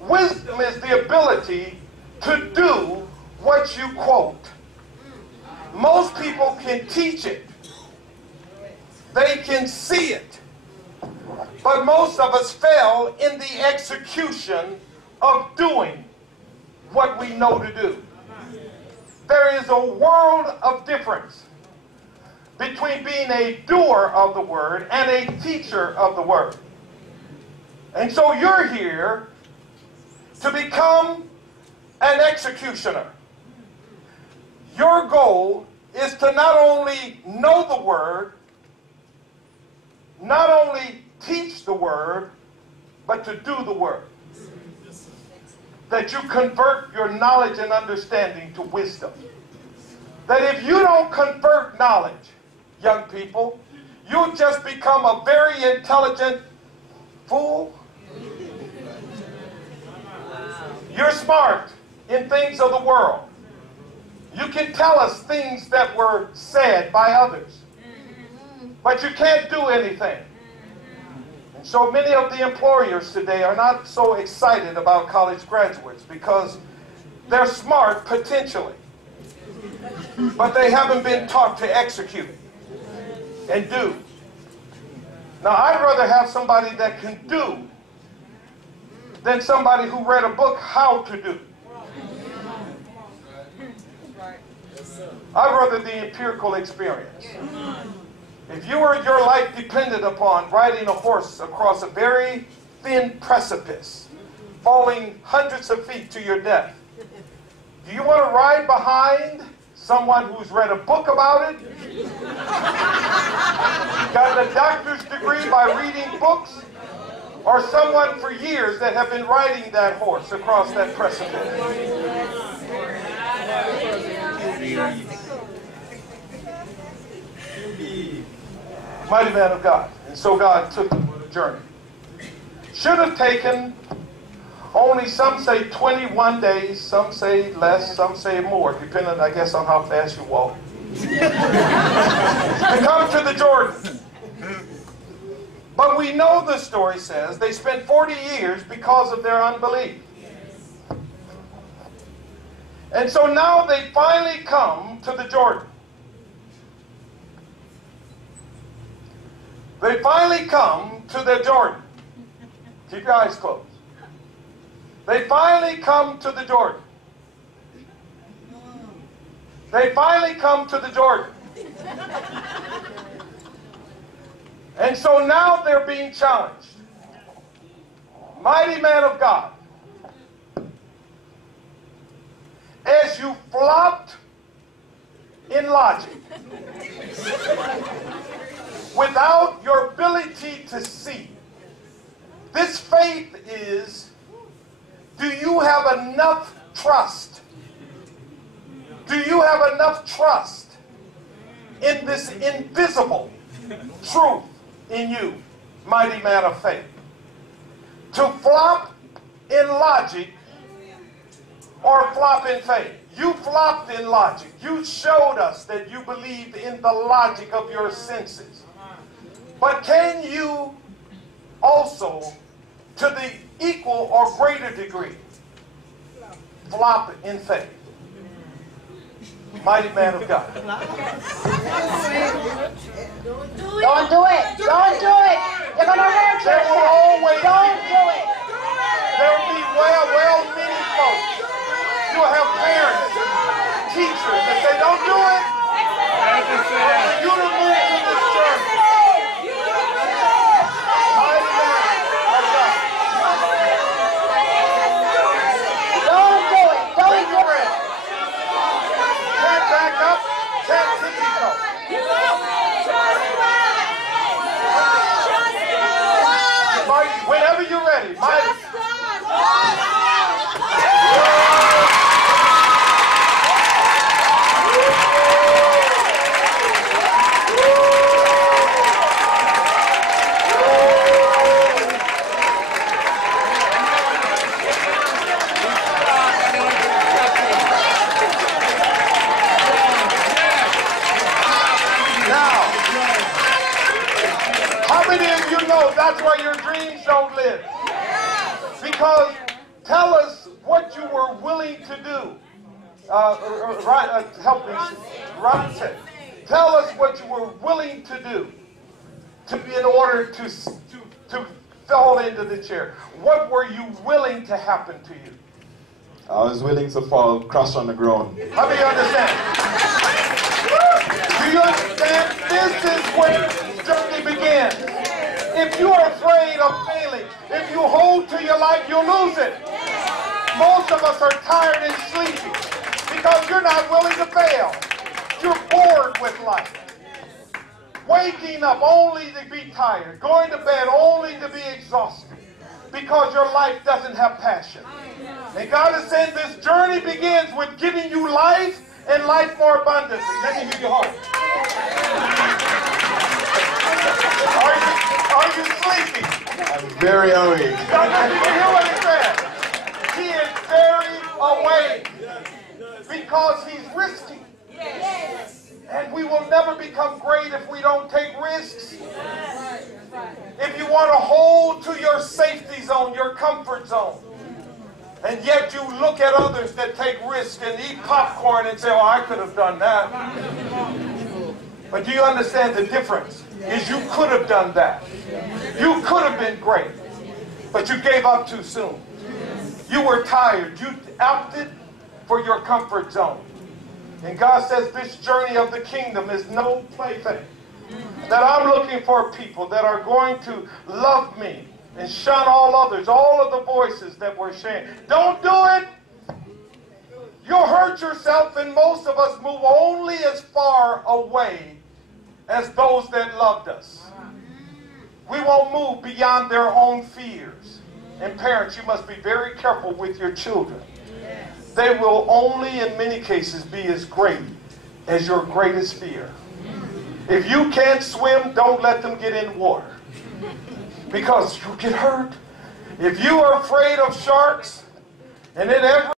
Wisdom is the ability to do what you quote. Most people can teach it. They can see it. But most of us fail in the execution of doing what we know to do. There is a world of difference between being a doer of the word and a teacher of the word. And so you're here to become an executioner. Your goal is to not only know the word, not only teach the word, but to do the word. That you convert your knowledge and understanding to wisdom. That if you don't convert knowledge, young people, you'll just become a very intelligent fool. You're smart in things of the world. You can tell us things that were said by others, but you can't do anything. And so many of the employers today are not so excited about college graduates because they're smart potentially, but they haven't been taught to execute and do. Now, I'd rather have somebody that can do than somebody who read a book how to do. I'd rather the empirical experience. If your life depended upon riding a horse across a very thin precipice, falling hundreds of feet to your death, do you want to ride behind someone who's read a book about it, got a doctor's degree by reading books, or someone for years that have been riding that horse across that precipice? Mighty man of God. And so God took him on a journey. Should have taken only, some say 21 days, some say less, some say more, depending, I guess, on how fast you walk. To come to the Jordan. But we know the story says they spent 40 years because of their unbelief. And so now they finally come to the Jordan. They finally come to the Jordan. Keep your eyes closed. They finally come to the Jordan. They finally come to the Jordan. And so now they're being challenged. Mighty man of God, as you flopped in logic, without your ability to see, this faith is, do you have enough trust? Do you have enough trust in this invisible truth in you, mighty man of faith? To flop in logic or flop in faith? You flopped in logic. You showed us that you believed in the logic of your senses. But can you also, to the equal or greater degree, flop in faith? Mighty man of God. Don't do it. Don't do it. You're going to hurt yourself. Don't do it. There will be many folks. You'll have parents, teachers that say, don't do it. You to move to this church. Mighty man of God. Don't do it. Don't do it. Can't back up. Can't tippy toe. Whenever you're ready. That's where your dreams don't live. Because Tell us what you were willing to do. Help me. Robinson. Tell us what you were willing to do in order to fall into the chair. What were you willing to happen to you? I was willing to fall, crash on the ground. How do you understand? Do you understand? This is where the journey begins. If you are afraid of failing, if you hold to your life, you'll lose it. Most of us are tired and sleepy because you're not willing to fail. You're bored with life. Waking up only to be tired. Going to bed only to be exhausted because your life doesn't have passion. And God is saying this journey begins with giving you life and life more abundantly. Let me hear your heart. Are you sleepy? I'm very awake. God, did you hear what he said? He is very awake because he's risky. And we will never become great if we don't take risks. If you want to hold to your safety zone, your comfort zone, and yet you look at others that take risks and eat popcorn and say, oh, I could have done that. But do you understand the difference? Is you could have done that. You could have been great, but you gave up too soon. You were tired. You opted for your comfort zone. And God says this journey of the kingdom is no plaything. That I'm looking for people that are going to love me and shun all others, all of the voices that we're sharing. Don't do it. You'll hurt yourself, and most of us move only as far away as those that loved us. We won't move beyond their own fears. And parents, you must be very careful with your children. They will only, in many cases, be as great as your greatest fear. If you can't swim, don't let them get in water, because you get hurt. If you are afraid of sharks, and it ever